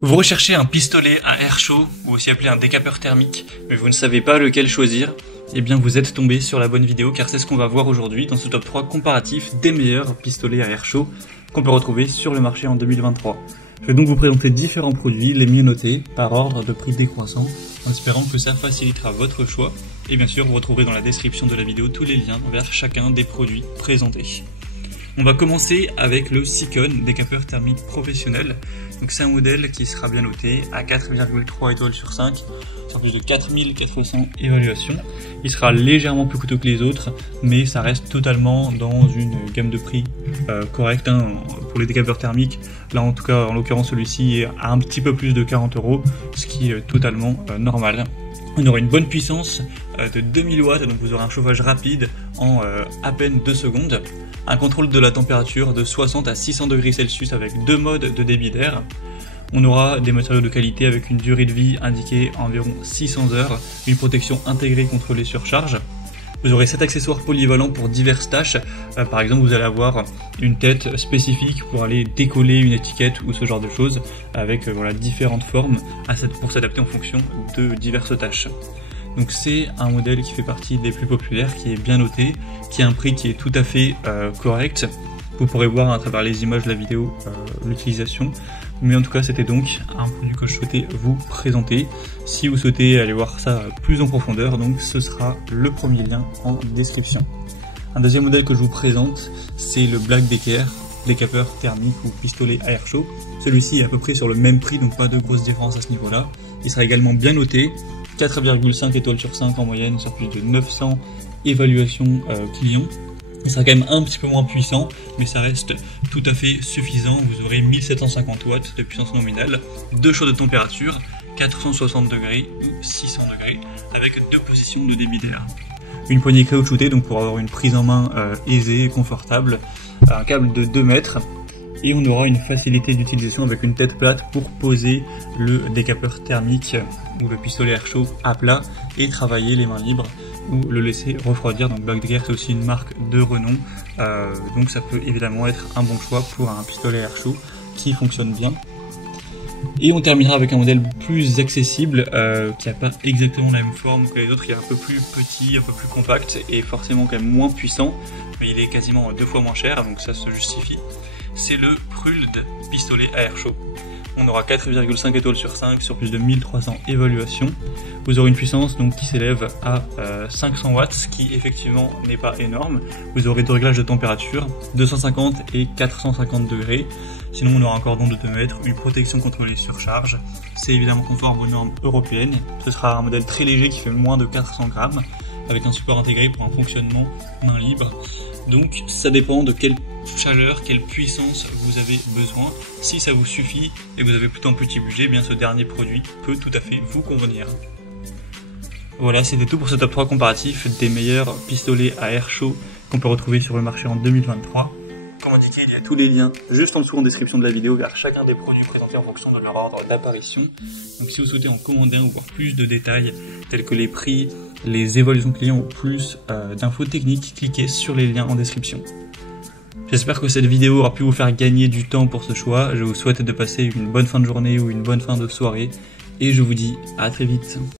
Vous recherchez un pistolet à air chaud, ou aussi appelé un décapeur thermique, mais vous ne savez pas lequel choisir? Eh bien vous êtes tombé sur la bonne vidéo, car c'est ce qu'on va voir aujourd'hui dans ce top 3 comparatif des meilleurs pistolets à air chaud qu'on peut retrouver sur le marché en 2023. Je vais donc vous présenter différents produits, les mieux notés, par ordre de prix décroissant, en espérant que ça facilitera votre choix. Et bien sûr, vous retrouverez dans la description de la vidéo tous les liens vers chacun des produits présentés. On va commencer avec le Sikon décapeur thermique professionnel. Donc c'est un modèle qui sera bien noté à 4,3 étoiles sur 5, sur plus de 4400 évaluations. Il sera légèrement plus coûteux que les autres, mais ça reste totalement dans une gamme de prix correcte pour les décapeurs thermiques. Là en tout cas, en l'occurrence celui-ci est à un petit peu plus de 40 €, ce qui est totalement normal. On aura une bonne puissance de 2000 watts, donc vous aurez un chauffage rapide en à peine 2 secondes. Un contrôle de la température de 60 à 600 degrés Celsius avec 2 modes de débit d'air. On aura des matériaux de qualité avec une durée de vie indiquée à environ 600 heures, une protection intégrée contre les surcharges. Vous aurez 7 accessoires polyvalents pour diverses tâches. Par exemple, vous allez avoir une tête spécifique pour aller décoller une étiquette ou ce genre de choses, avec différentes formes pour s'adapter en fonction de diverses tâches. Donc c'est un modèle qui fait partie des plus populaires, qui est bien noté, qui a un prix qui est tout à fait correct. Vous pourrez voir à travers les images de la vidéo l'utilisation. Mais en tout cas, c'était donc un produit que je souhaitais vous présenter. Si vous souhaitez aller voir ça plus en profondeur, donc ce sera le premier lien en description. Un deuxième modèle que je vous présente, c'est le Black Decker, décapeur thermique ou pistolet à air chaud. Celui-ci est à peu près sur le même prix, donc pas de grosse différence à ce niveau-là. Il sera également bien noté, 4,5 étoiles sur 5 en moyenne, sur plus de 900 évaluations clients. Il sera quand même un petit peu moins puissant, mais ça reste tout à fait suffisant. Vous aurez 1750 watts de puissance nominale, 2 choix de température, 460 degrés ou 600 degrés, avec 2 positions de débit d'air. Une poignée caoutchoutée, donc pour avoir une prise en main aisée et confortable, un câble de 2 mètres, et on aura une facilité d'utilisation avec une tête plate pour poser le décapeur thermique ou le pistolet air chaud à plat et travailler les mains libres ou le laisser refroidir. Donc Black Decker, c'est aussi une marque de renom, donc ça peut évidemment être un bon choix pour un pistolet air chaud qui fonctionne bien. Et on terminera avec un modèle plus accessible qui n'a pas exactement la même forme que les autres. Il est un peu plus petit, un peu plus compact et forcément quand même moins puissant, mais il est quasiment 2 fois moins cher, donc ça se justifie. C'est le Pruld pistolet à air chaud. On aura 4,5 étoiles sur 5 sur plus de 1300 évaluations. Vous aurez une puissance donc qui s'élève à 500 watts, ce qui effectivement n'est pas énorme. Vous aurez 2 réglages de température, 250 et 450 degrés. Sinon on aura un cordon de 2 mètres, une protection contre les surcharges. C'est évidemment conforme aux normes européennes. Ce sera un modèle très léger qui fait moins de 400 grammes, avec un support intégré pour un fonctionnement main libre. Donc ça dépend de quelle chaleur, quelle puissance vous avez besoin. Si ça vous suffit et que vous avez plutôt un petit budget, eh bien ce dernier produit peut tout à fait vous convenir. Voilà, c'était tout pour ce top 3 comparatif des meilleurs pistolets à air chaud qu'on peut retrouver sur le marché en 2023. Comme indiqué, il y a tous les liens juste en dessous en description de la vidéo vers chacun des produits présentés en fonction de leur ordre d'apparition. Donc si vous souhaitez en commander un ou voir plus de détails tels que les prix, les évaluations clients ou plus d'infos techniques, cliquez sur les liens en description. J'espère que cette vidéo aura pu vous faire gagner du temps pour ce choix. Je vous souhaite de passer une bonne fin de journée ou une bonne fin de soirée et je vous dis à très vite.